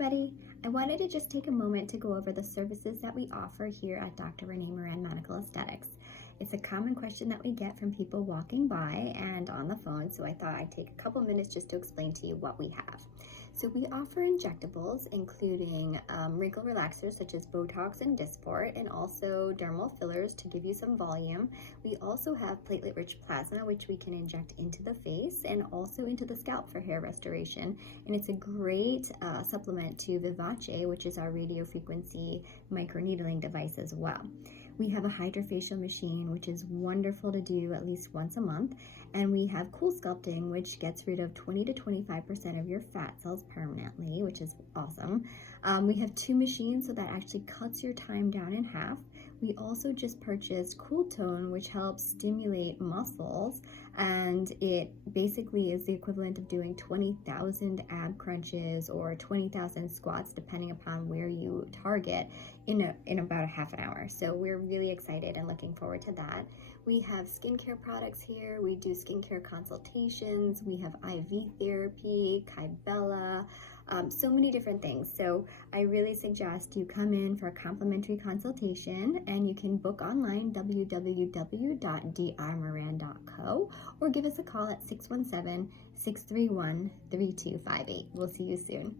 everybody. I wanted to just take a moment to go over the services that we offer here at Dr. Renée Moran Medical Aesthetics. It's a common question that we get from people walking by and on the phone, so I thought I'd take a couple minutes just to explain to you what we have. So we offer injectables, including wrinkle relaxers such as Botox and Dysport, and also dermal fillers to give you some volume. We also have platelet-rich plasma, which we can inject into the face and also into the scalp for hair restoration. And it's a great supplement to Vivace, which is our radiofrequency microneedling device as well. We have a hydrofacial machine, which is wonderful to do at least once a month. And we have cool sculpting, which gets rid of 20 to 25% of your fat cells permanently, which is awesome. We have 2 machines, so that actually cuts your time down in half. We also just purchased Cool Tone, which helps stimulate muscles, and it basically is the equivalent of doing 20,000 ab crunches or 20,000 squats, depending upon where you target, in about a half an hour. So we're really excited and looking forward to that. We have skincare products here. We do skincare consultations. We have IV therapy, Kybella, so many different things. So I really suggest you come in for a complimentary consultation, and you can book online, www.drmoran.co, or give us a call at 617-631-3258. We'll see you soon.